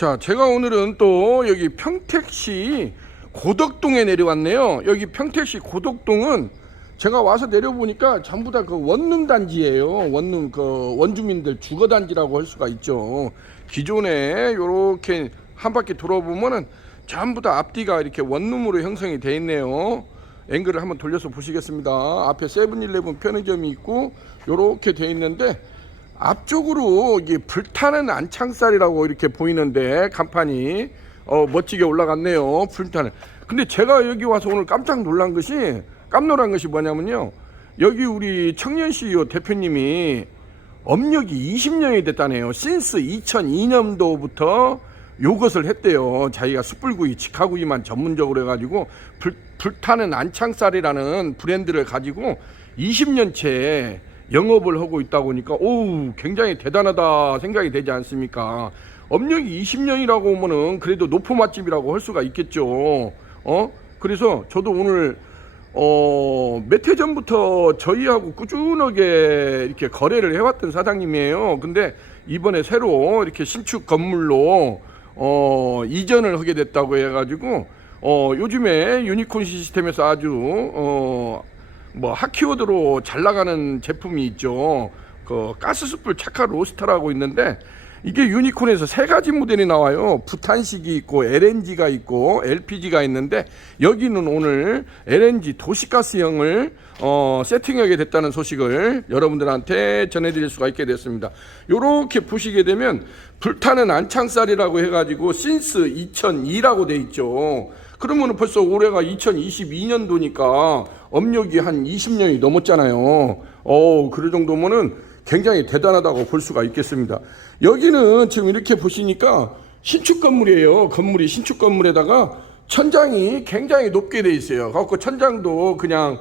자, 제가 오늘은 또 여기 평택시 고덕동에 내려왔네요. 여기 평택시 고덕동은 제가 와서 내려보니까 전부 다 그 원룸 단지예요. 원룸 그 원주민들 주거 단지라고 할 수가 있죠. 기존에 요렇게 한 바퀴 돌아보면은 전부 다 앞뒤가 이렇게 원룸으로 형성이 돼 있네요. 앵글을 한번 돌려서 보시겠습니다. 앞에 세븐일레븐 편의점이 있고 요렇게 돼 있는데 앞쪽으로 이게 불타는 안창살이라고 이렇게 보이는데 간판이 멋지게 올라갔네요. 불타는. 근데 제가 여기 와서 오늘 깜짝 놀란 것이 뭐냐면요, 여기 우리 청년 CEO 대표님이 업력이 20년이 됐다네요. 신스 2002년도부터 요것을 했대요. 자기가 숯불구이, 직화구이만 전문적으로 해가지고 불타는 안창살이라는 브랜드를 가지고 20년째 영업을 하고 있다고 하니까 오우, 굉장히 대단하다 생각이 되지 않습니까? 업력이 20년이라고 하면은 그래도 노포 맛집이라고 할 수가 있겠죠. 그래서 저도 오늘 몇 해 전부터 저희하고 꾸준하게 이렇게 거래를 해왔던 사장님이에요. 근데 이번에 새로 이렇게 신축 건물로 이전을 하게 됐다고 해가지고 요즘에 유니콘 시스템에서 아주 뭐 핫키워드로 잘 나가는 제품이 있죠. 그 가스숯불 착화 로스터라고 있는데 이게 유니콘에서 세 가지 모델이 나와요. 부탄식이 있고 LNG가 있고 LPG가 있는데 여기는 오늘 LNG 도시가스형을 세팅하게 됐다는 소식을 여러분들한테 전해드릴 수가 있게 됐습니다. 요렇게 보시게 되면 불타는 안창살이라고 해가지고 신스 2002라고 돼 있죠. 그러면 벌써 올해가 2022년도니까 업력이 한 20년이 넘었잖아요. 그 정도면은 굉장히 대단하다고 볼 수가 있겠습니다. 여기는 지금 이렇게 보시니까 신축 건물이에요. 건물이 신축 건물에다가 천장이 굉장히 높게 돼 있어요. 그래서 천장도 그냥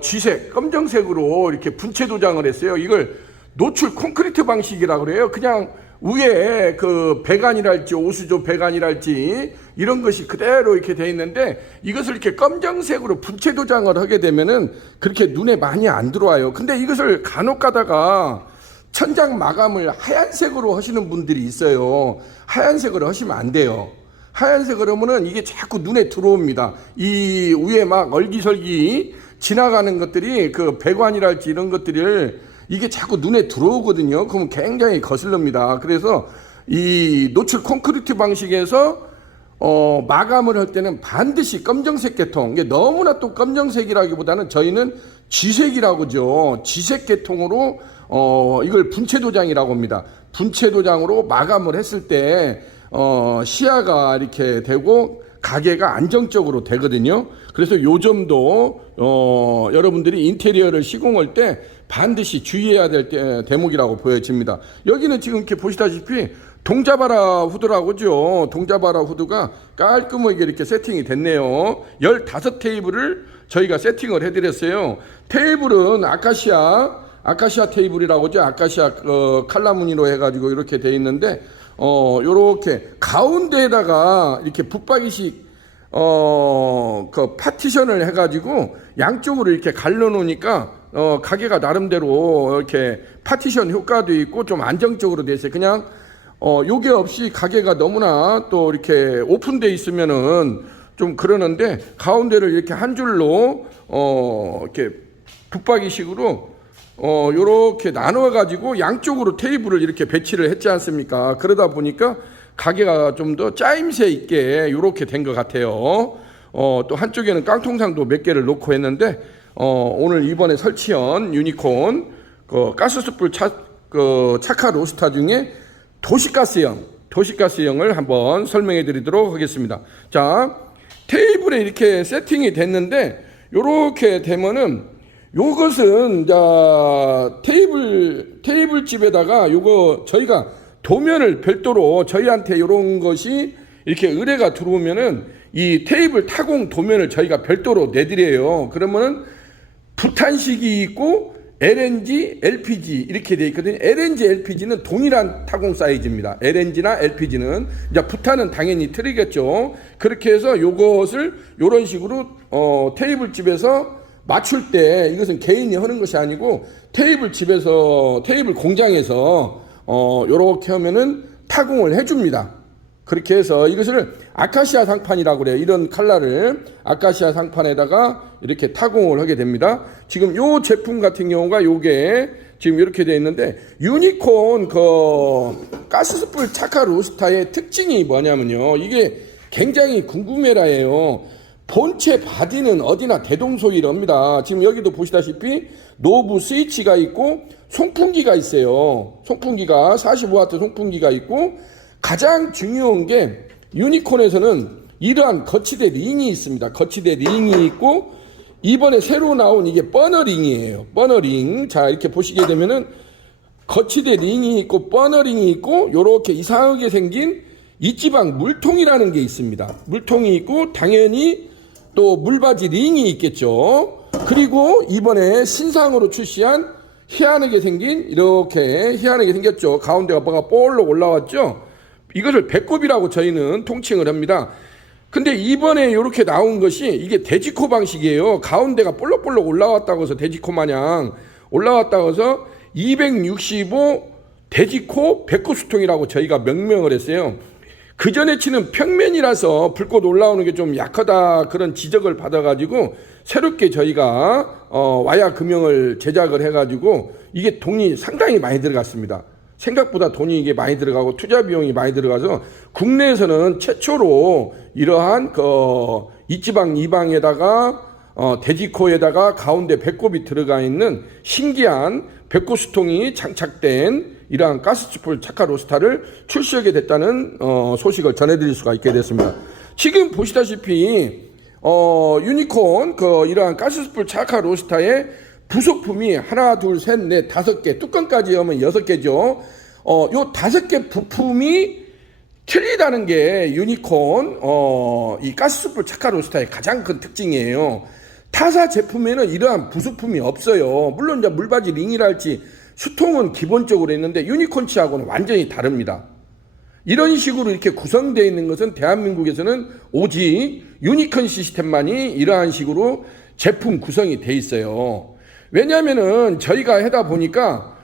쥐색, 검정색으로 이렇게 분체 도장을 했어요. 이걸 노출 콘크리트 방식이라고 그래요. 그냥 위에 그 배관이랄지 오수조 배관이랄지 이런 것이 그대로 이렇게 돼 있는데 이것을 이렇게 검정색으로 분체 도장을 하게 되면은 그렇게 눈에 많이 안 들어와요. 근데 이것을 간혹 가다가 천장 마감을 하얀색으로 하시는 분들이 있어요. 하얀색으로 하시면 안 돼요. 하얀색으로 하면은 이게 자꾸 눈에 들어옵니다. 이 위에 막 얼기설기 지나가는 것들이 그 배관이랄지 이런 것들을 이게 자꾸 눈에 들어오거든요. 그러면 굉장히 거슬립니다. 그래서 이 노출 콘크리트 방식에서 마감을 할 때는 반드시 검정색 계통, 이게 너무나 또 검정색이라기보다는 저희는 쥐색이라고죠. 쥐색 계통으로 이걸 분체 도장이라고 합니다. 분체 도장으로 마감을 했을 때 시야가 이렇게 되고 가게가 안정적으로 되거든요. 그래서 요 점도 여러분들이 인테리어를 시공할 때 반드시 주의해야 될 대목이라고 보여집니다. 여기는 지금 이렇게 보시다시피 동자바라 후드라고죠. 동자바라 후드가 깔끔하게 이렇게 세팅이 됐네요. 15테이블을 저희가 세팅을 해드렸어요. 테이블은 아카시아 테이블이라고 하죠. 아카시아 칼라 무늬로 해가지고 이렇게 돼 있는데 요렇게 가운데에다가 이렇게 붙박이식 그 파티션을 해가지고 양쪽으로 이렇게 갈려 놓으니까 가게가 나름대로 이렇게 파티션 효과도 있고 좀 안정적으로 돼 있어요. 그냥 요게 없이 가게가 너무나 또 이렇게 오픈돼 있으면은 좀 그러는데 가운데를 이렇게 한 줄로 이렇게 붙박이식으로 요렇게 나눠 가지고 양쪽으로 테이블을 이렇게 배치를 했지 않습니까? 그러다 보니까 가게가 좀 더 짜임새 있게 요렇게 된 것 같아요. 또 한쪽에는 깡통상도 몇 개를 놓고 했는데 오늘 이번에 설치한 유니콘 그 가스숯불 착화 로스터 중에 도시가스형을 한번 설명해 드리도록 하겠습니다. 자, 테이블에 이렇게 세팅이 됐는데 요렇게 되면은 요것은 테이블 집에다가 요거 저희가 도면을 별도로 저희한테 요런 것이 이렇게 의뢰가 들어오면은 이 테이블 타공 도면을 저희가 별도로 내드려요. 그러면은 부탄식이 있고 LNG, LPG 이렇게 돼 있거든요. LNG, LPG는 동일한 타공 사이즈입니다. LNG나 LPG는 이제 부탄은 당연히 틀리겠죠. 그렇게 해서 요것을 요런 식으로 테이블 집에서 맞출 때 이것은 개인이 하는 것이 아니고 테이블 집에서 테이블 공장에서 요렇게 하면은 타공을 해줍니다. 그렇게 해서 이것을 아카시아 상판이라고 그래요. 이런 칼라를 아카시아 상판에다가 이렇게 타공을 하게 됩니다. 지금 요 제품 같은 경우가 요게 지금 이렇게 되어 있는데, 유니콘 가스숯불 차카 로스타의 특징이 뭐냐면요, 이게 굉장히 궁금해라예요. 본체 바디는 어디나 대동소이합니다. 지금 여기도 보시다시피 노브 스위치가 있고 송풍기가 있어요. 송풍기가 45W 송풍기가 있고, 가장 중요한 게 유니콘에서는 이러한 거치대 링이 있습니다. 거치대 링이 있고, 이번에 새로 나온 이게 버너링이에요. 버너링. 자, 이렇게 보시게 되면은 거치대 링이 있고 버너링이 있고, 요렇게 이상하게 생긴 이지방 물통이라는 게 있습니다. 물통이 있고, 당연히 또 물바지 링이 있겠죠. 그리고 이번에 신상으로 출시한 희한하게 생긴, 이렇게 희한하게 생겼죠. 가운데가 뭐가 볼록 올라왔죠. 이것을 배꼽이라고 저희는 통칭을 합니다. 근데 이번에 이렇게 나온 것이 이게 돼지코 방식이에요. 가운데가 볼록볼록 올라왔다고 해서 돼지코 마냥 올라왔다고 해서 265 돼지코 배꼽 수통이라고 저희가 명명을 했어요. 그 전에 치는 평면이라서 불꽃 올라오는 게 좀 약하다, 그런 지적을 받아가지고 새롭게 저희가 와야 금형을 제작을 해가지고, 이게 돈이 상당히 많이 들어갔습니다. 생각보다 돈이 이게 많이 들어가고 투자 비용이 많이 들어가서 국내에서는 최초로 이러한 이지방 이방에다가 돼지코에다가 가운데 배꼽이 들어가 있는 신기한 배꼽 수통이 장착된 이러한 가스숯불 차카 로스타를 출시하게 됐다는 소식을 전해드릴 수가 있게 됐습니다. 지금 보시다시피 유니콘 이러한 가스숯불 차카 로스타의 부속품이 하나, 둘, 셋, 넷, 5개, 뚜껑까지 하면 6개죠. 요 5개 부품이 틀리다는 게 유니콘 이 가스숯불 차카 로스타의 가장 큰 특징이에요. 타사 제품에는 이러한 부속품이 없어요. 물론 이제 물바지 링이랄지 수통은 기본적으로 있는데 유니콘치하고는 완전히 다릅니다. 이런 식으로 이렇게 구성되어 있는 것은 대한민국에서는 오직 유니콘 시스템만이 이러한 식으로 제품 구성이 돼 있어요. 왜냐하면은 저희가 하다 보니까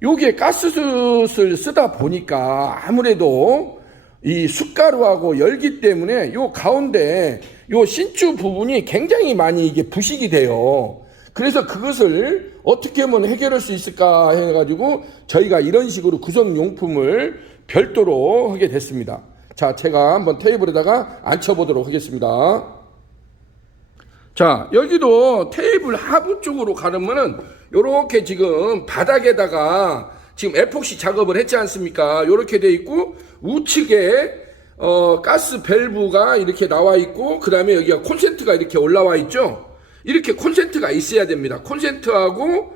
요게 가스숯을 쓰다 보니까 아무래도 이 숯가루하고 열기 때문에 요 가운데 요 신추 부분이 굉장히 많이 이게 부식이 돼요. 그래서 그것을 어떻게 하면 해결할 수 있을까 해가지고 저희가 이런 식으로 구성용품을 별도로 하게 됐습니다. 자, 제가 한번 테이블에다가 앉혀보도록 하겠습니다. 자, 여기도 테이블 하부 쪽으로 가려면은 요렇게 지금 바닥에다가 지금 에폭시 작업을 했지 않습니까? 요렇게 돼 있고, 우측에 가스 밸브가 이렇게 나와 있고, 그 다음에 여기가 콘센트가 이렇게 올라와 있죠. 이렇게 콘센트가 있어야 됩니다. 콘센트하고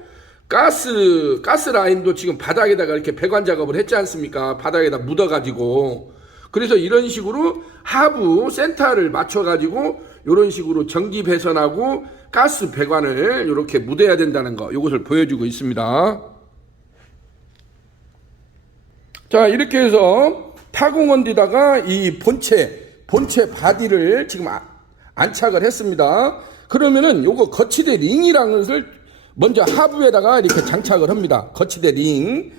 가스 라인도 지금 바닥에다가 이렇게 배관 작업을 했지 않습니까? 바닥에다 묻어가지고. 그래서 이런 식으로 하부 센터를 맞춰가지고 이런 식으로 전기 배선하고 가스 배관을 이렇게 묻어야 된다는 거, 이것을 보여주고 있습니다. 자, 이렇게 해서 타공한 데다가 이 본체 바디를 지금 안착을 했습니다. 그러면은 요거 거치대 링이라는 것을 먼저 하부에다가 이렇게 장착을 합니다. 거치대 링.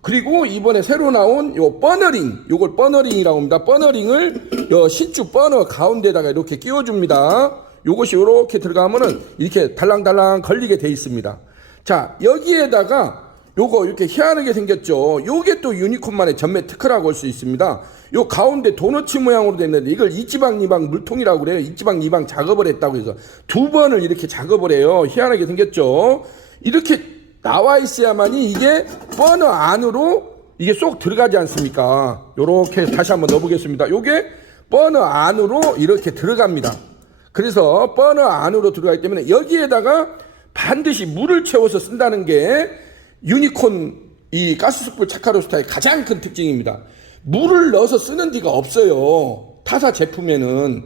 그리고 이번에 새로 나온 요 버너링, 요걸 버너링이라고 합니다. 버너링을 요 신축 버너 가운데다가 이렇게 끼워줍니다. 요것이 요렇게 들어가면은 이렇게 달랑달랑 걸리게 돼 있습니다. 자, 여기에다가 요거 이렇게 희한하게 생겼죠. 요게 또 유니콘만의 전매 특허라고 할 수 있습니다. 요 가운데 도너츠 모양으로 됐는데 이걸 이지방 이방 물통이라고 그래요. 이지방 이방 작업을 했다고 해서 2번을 이렇게 작업을 해요. 희한하게 생겼죠. 이렇게 나와 있어야만이 이게 버너 안으로 이게 쏙 들어가지 않습니까? 요렇게 다시 한번 넣어보겠습니다. 요게 버너 안으로 이렇게 들어갑니다. 그래서 버너 안으로 들어가기 때문에 여기에다가 반드시 물을 채워서 쓴다는 게 유니콘 이 가스숯불 차카로스타의 가장 큰 특징입니다. 물을 넣어서 쓰는 데가 없어요. 타사 제품에는.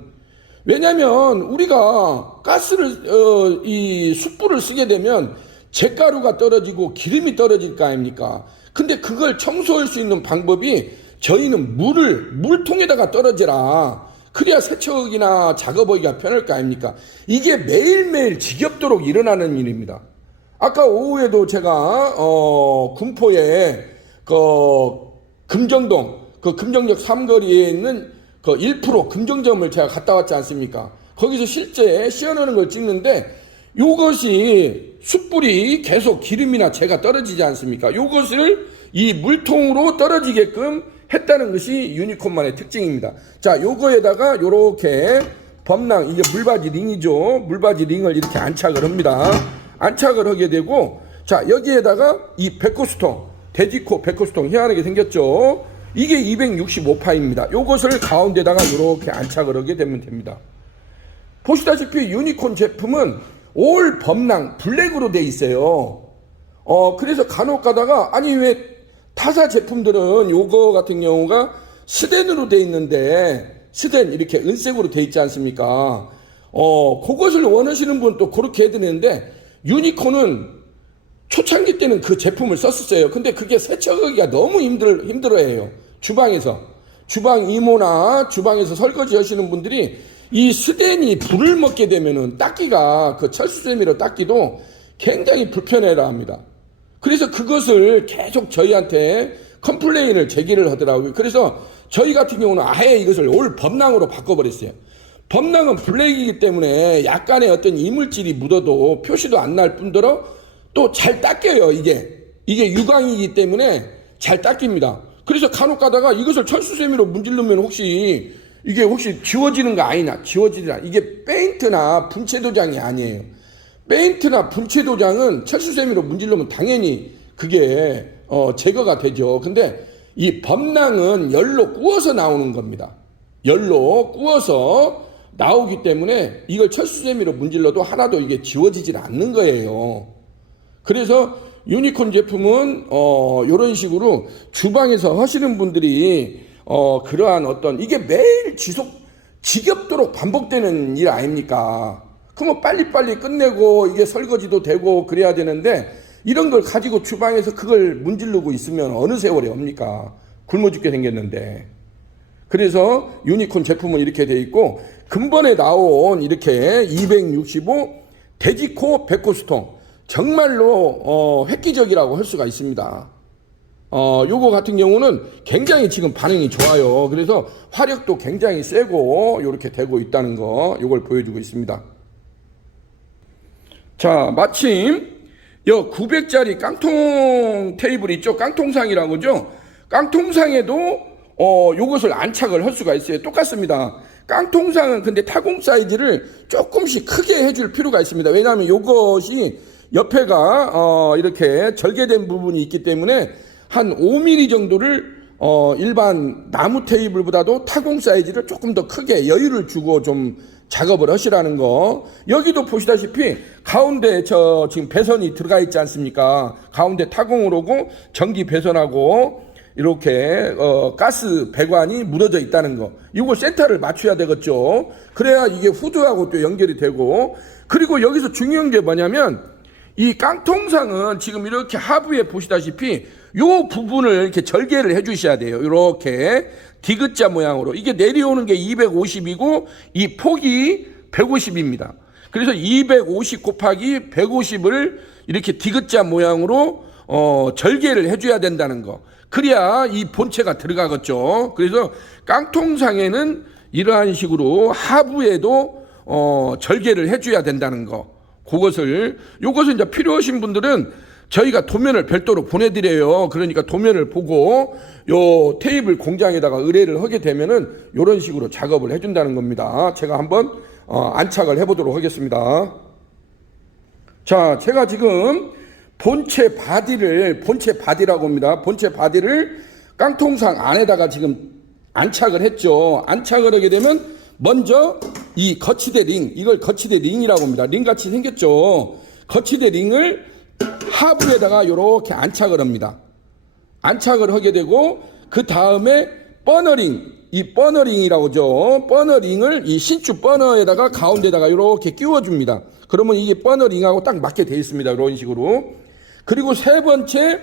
왜냐면 우리가 가스를 이 숯불을 쓰게 되면 잿가루가 떨어지고 기름이 떨어질 거 아닙니까? 근데 그걸 청소할 수 있는 방법이 저희는 물통에다가 떨어져라. 그래야 세척이나 작업하기가 편할 거 아닙니까? 이게 매일매일 지겹도록 일어나는 일입니다. 아까 오후에도 제가 군포에 금정동 그 금정역 삼거리에 있는 그 1% 금정점을 제가 갔다 왔지 않습니까? 거기서 실제 씌워놓는 걸 찍는데 요것이 숯불이 계속 기름이나 재가 떨어지지 않습니까? 요것을 이 물통으로 떨어지게끔 했다는 것이 유니콘만의 특징입니다. 자, 요거에다가 요렇게 범랑, 이게 물바지 링이죠. 물바지 링을 이렇게 안착을 합니다. 안착을 하게 되고, 자, 여기에다가 이 백호수통, 돼지코 백호수통 희한하게 생겼죠. 이게 265파입니다. 요것을 가운데다가 이렇게 안착을 하게 되면 됩니다. 보시다시피 유니콘 제품은 올 범랑 블랙으로 돼 있어요. 그래서 간혹 가다가, 아니 왜 타사 제품들은 요거 같은 경우가 스텐으로 돼 있는데, 스텐 이렇게 은색으로 돼 있지 않습니까? 그것을 원하시는 분 또 그렇게 해드리는데, 유니콘은 초창기 때는 그 제품을 썼었어요. 근데 그게 세척하기가 너무 힘들어해요. 주방에서. 주방 이모나 주방에서 설거지 하시는 분들이 이 스텐이 불을 먹게 되면은 닦기가, 그 철수세미로 닦기도 굉장히 불편해라 합니다. 그래서 그것을 계속 저희한테 컴플레인을 제기를 하더라고요. 그래서 저희 같은 경우는 아예 이것을 올 범랑으로 바꿔버렸어요. 범랑은 블랙이기 때문에 약간의 어떤 이물질이 묻어도 표시도 안 날 뿐더러 또 잘 닦여요. 이게 유광이기 때문에 잘 닦입니다. 그래서 간혹 가다가 이것을 철수세미로 문지르면 혹시 지워지는 거 아니냐? 지워지리라. 이게 페인트나 분체 도장이 아니에요. 페인트나 분체 도장은 철수세미로 문지르면 당연히 그게 제거가 되죠. 근데 이 범랑은 열로 구워서 나오는 겁니다. 열로 구워서 나오기 때문에 이걸 철수세미로 문질러도 하나도 이게 지워지질 않는 거예요. 그래서 유니콘 제품은 이런 식으로 주방에서 하시는 분들이 그러한 어떤, 이게 매일 지겹도록 반복되는 일 아닙니까? 그러면 빨리빨리 끝내고 이게 설거지도 되고 그래야 되는데, 이런 걸 가지고 주방에서 그걸 문지르고 있으면 어느 세월에 옵니까? 굶어 죽게 생겼는데. 그래서 유니콘 제품은 이렇게 돼 있고, 근본에 나온 이렇게 265 돼지코 백호수통, 정말로 획기적이라고 할 수가 있습니다. 요거 같은 경우는 굉장히 지금 반응이 좋아요. 그래서 화력도 굉장히 세고 이렇게 되고 있다는 거, 요걸 보여주고 있습니다. 자, 마침 요 900짜리 깡통 테이블 있죠? 깡통상이라고 하죠? 깡통상에도 요것을 안착을 할 수가 있어요. 똑같습니다. 깡통상은 근데 타공 사이즈를 조금씩 크게 해줄 필요가 있습니다. 왜냐하면 요것이 옆에가 이렇게 절개된 부분이 있기 때문에 한 5mm 정도를 일반 나무 테이블보다도 타공 사이즈를 조금 더 크게 여유를 주고 좀 작업을 하시라는 거. 여기도 보시다시피 가운데 지금 배선이 들어가 있지 않습니까? 가운데 타공으로 오고 전기 배선하고 이렇게 가스 배관이 무너져 있다는 거. 이거 센터를 맞춰야 되겠죠. 그래야 이게 후드하고 또 연결이 되고. 그리고 여기서 중요한 게 뭐냐면, 이 깡통상은 지금 이렇게 하부에 보시다시피 요 부분을 이렇게 절개를 해 주셔야 돼요. 이렇게 디귿자 모양으로. 이게 내려오는 게 250이고 이 폭이 150입니다. 그래서 250 곱하기 150을 이렇게 디귿자 모양으로 절개를 해 줘야 된다는 거. 그래야 이 본체가 들어가겠죠. 그래서 깡통상에는 이러한 식으로 하부에도 절개를 해 줘야 된다는 거. 요것을 이제 필요하신 분들은 저희가 도면을 별도로 보내드려요. 그러니까 도면을 보고 요 테이블 공장에다가 의뢰를 하게 되면은 요런 식으로 작업을 해준다는 겁니다. 제가 한번 안착을 해보도록 하겠습니다. 자, 제가 지금 본체 바디라고 합니다. 본체 바디를 깡통상 안에다가 지금 안착을 했죠. 안착을 하게 되면 먼저 이 거치대 링, 이걸 거치대 링이라고 합니다. 링같이 생겼죠. 거치대 링을 하부에다가 이렇게 안착을 합니다. 안착을 하게 되고, 그 다음에 버너링, 이 버너링이라고 하죠. 버너링을 이 신축 버너에다가 가운데다가 이렇게 끼워줍니다. 그러면 이게 버너링하고 딱 맞게 되어 있습니다. 이런 식으로. 그리고 세 번째,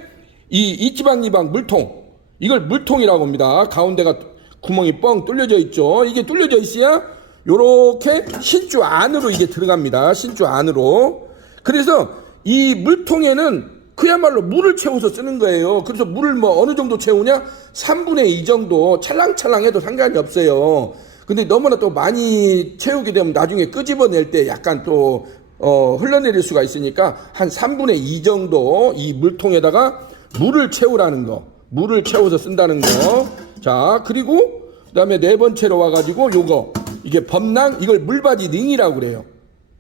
이 이지방이방 물통, 이걸 물통이라고 합니다. 가운데가 구멍이 뻥 뚫려져 있죠. 이게 뚫려져 있어야 요렇게 신주 안으로 이게 들어갑니다. 신주 안으로. 그래서 이 물통에는 그야말로 물을 채워서 쓰는 거예요. 그래서 물을 뭐 어느 정도 채우냐? 3분의 2 정도 찰랑찰랑해도 상관이 없어요. 근데 너무나 또 많이 채우게 되면 나중에 끄집어낼 때 약간 또 흘러내릴 수가 있으니까 한 3분의 2 정도 이 물통에다가 물을 채우라는 거. 물을 채워서 쓴다는 거. 자, 그리고 그다음에 네 번째로 와가지고 요거 이게 범랑, 이걸 물바지 링이라고 그래요.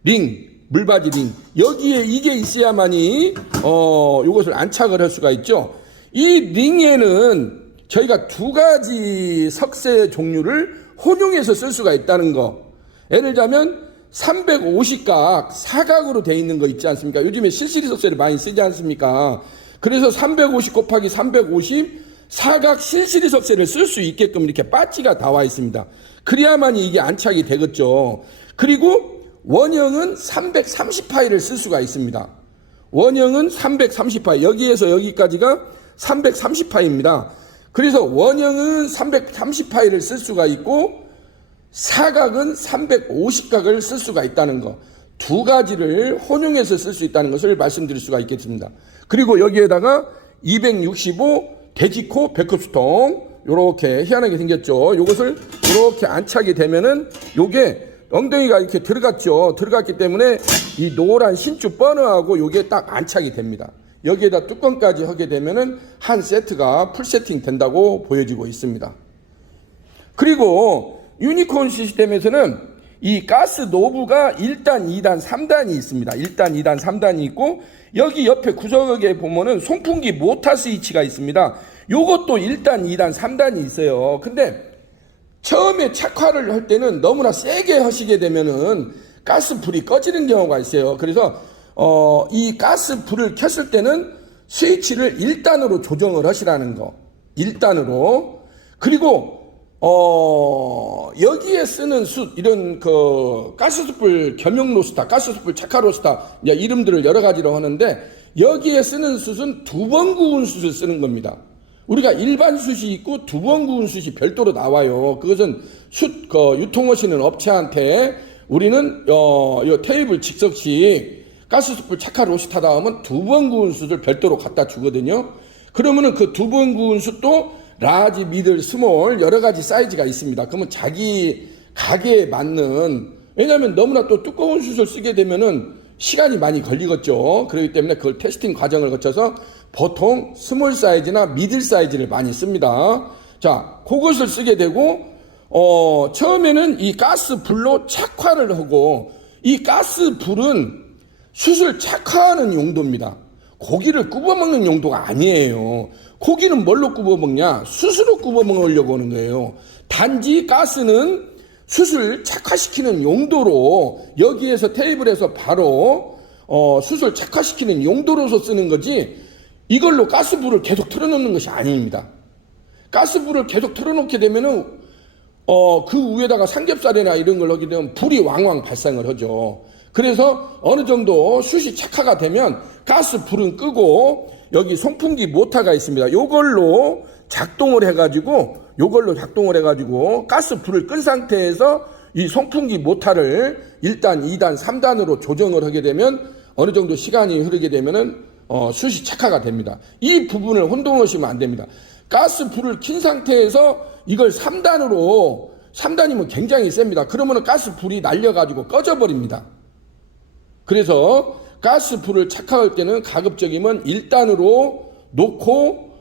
링, 물바지 링. 여기에 이게 있어야만이 요것을 안착을 할 수가 있죠. 이 링에는 저희가 두 가지 석쇠 종류를 혼용해서 쓸 수가 있다는 거. 예를 들자면 350각 사각으로 되어 있는 거 있지 않습니까? 요즘에 실시리 석쇠를 많이 쓰지 않습니까? 그래서 350 곱하기 350 사각 실시리 석쇠를 쓸 수 있게끔 이렇게 빠지가 나와 있습니다. 그래야만이 이게 안착이 되겠죠. 그리고 원형은 330파이를 쓸 수가 있습니다. 원형은 330파이, 여기에서 여기까지가 330파이입니다. 그래서 원형은 330파이를 쓸 수가 있고 사각은 350각을 쓸 수가 있다는 거. 두 가지를 혼용해서 쓸 수 있다는 것을 말씀드릴 수가 있겠습니다. 그리고 여기에다가 265 대지코 백흡수통 요렇게 희한하게 생겼죠. 요것을 요렇게 안착이 되면은 요게 엉덩이가 이렇게 들어갔죠. 들어갔기 때문에 이 노란 신주 버너하고 요게 딱 안착이 됩니다. 여기에다 뚜껑까지 하게 되면은 한 세트가 풀 세팅 된다고 보여지고 있습니다. 그리고 유니콘 시스템에서는 이 가스 노브가 1단, 2단, 3단이 있습니다. 1단, 2단, 3단이 있고 여기 옆에 구석에 보면은 송풍기 모터 스위치가 있습니다. 요것도 1단, 2단, 3단이 있어요. 근데 처음에 착화를 할 때는 너무나 세게 하시게 되면은 가스 불이 꺼지는 경우가 있어요. 그래서 이 가스 불을 켰을 때는 스위치를 1단으로 조정을 하시라는 거. 1단으로. 그리고 여기에 쓰는 이런 가스숯불 겸용 로스터, 가스숯불 착화 로스터, 이제 이름들을 여러 가지로 하는데 여기에 쓰는 숯은 2번 구운 숯을 쓰는 겁니다. 우리가 일반 숯이 있고 2번 구운 숯이 별도로 나와요. 그것은 숯 유통하시는 업체한테 우리는 요 테이블 직석식 가스숯불 착화 로스터다 하면 2번 구운 숯을 별도로 갖다 주거든요. 그러면은 그 2번 구운 숯도 라지, 미들, 스몰 여러 가지 사이즈가 있습니다. 그러면 자기 가게에 맞는, 왜냐하면 너무나 또 두꺼운 숯을 쓰게 되면은 시간이 많이 걸리겠죠. 그렇기 때문에 그걸 테스팅 과정을 거쳐서 보통 스몰 사이즈나 미들 사이즈를 많이 씁니다. 자, 그것을 쓰게 되고 처음에는 이 가스 불로 착화를 하고, 이 가스 불은 숯을 착화하는 용도입니다. 고기를 굽어 먹는 용도가 아니에요. 고기는 뭘로 굽어 먹냐? 숯으로 굽어 먹으려고 하는 거예요. 단지 가스는 숯을 착화시키는 용도로, 여기에서 테이블에서 바로 숯을 착화시키는 용도로서 쓰는 거지 이걸로 가스불을 계속 틀어놓는 것이 아닙니다. 가스불을 계속 틀어놓게 되면은 그 위에다가 삼겹살이나 이런 걸 하게 되면 불이 왕왕 발생을 하죠. 그래서 어느 정도 숯이 착화가 되면 가스불은 끄고 여기 송풍기 모터가 있습니다. 요걸로 작동을 해가지고 가스불을 끈 상태에서 이 송풍기 모터를 1단, 2단, 3단으로 조정을 하게 되면 어느 정도 시간이 흐르게 되면은 숯이 착화가 됩니다. 이 부분을 혼동하시면 안 됩니다. 가스불을 킨 상태에서 이걸 3단이면 굉장히 셉니다. 그러면은 가스불이 날려가지고 꺼져버립니다. 그래서 가스불을 착화할 때는 가급적이면 1단으로 놓고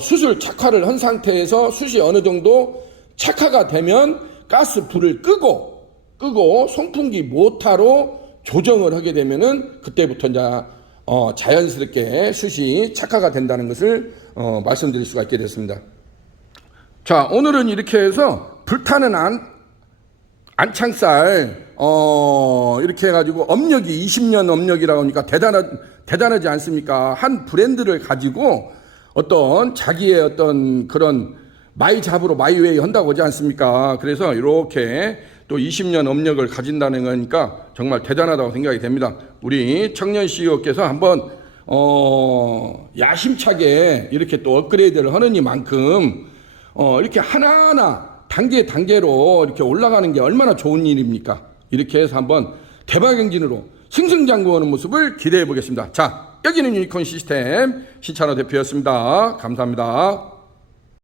숯을 착화를 한 상태에서 숯이 어느 정도 착화가 되면 가스불을 끄고 송풍기 모터로 조정을 하게 되면은 그때부터 이제 자연스럽게 숯이 착화가 된다는 것을 말씀드릴 수가 있게 됐습니다. 자, 오늘은 이렇게 해서 불타는 안창살 이렇게 해가지고 업력이 20년 업력이라고 하니까 대단하지 않습니까? 한 브랜드를 가지고 어떤 자기의 어떤 그런 마이 잡으로 마이웨이 한다고 하지 않습니까? 그래서 이렇게 또 20년 업력을 가진다는 거니까 정말 대단하다고 생각이 됩니다. 우리 청년 CEO께서 한번 야심차게 이렇게 또 업그레이드를 하는 이만큼 이렇게 하나하나 단계로 이렇게 올라가는 게 얼마나 좋은 일입니까? 이렇게 해서 한번 대박 행진으로 승승장구하는 모습을 기대해 보겠습니다. 자, 여기는 유니콘 시스템 신찬호 대표였습니다. 감사합니다.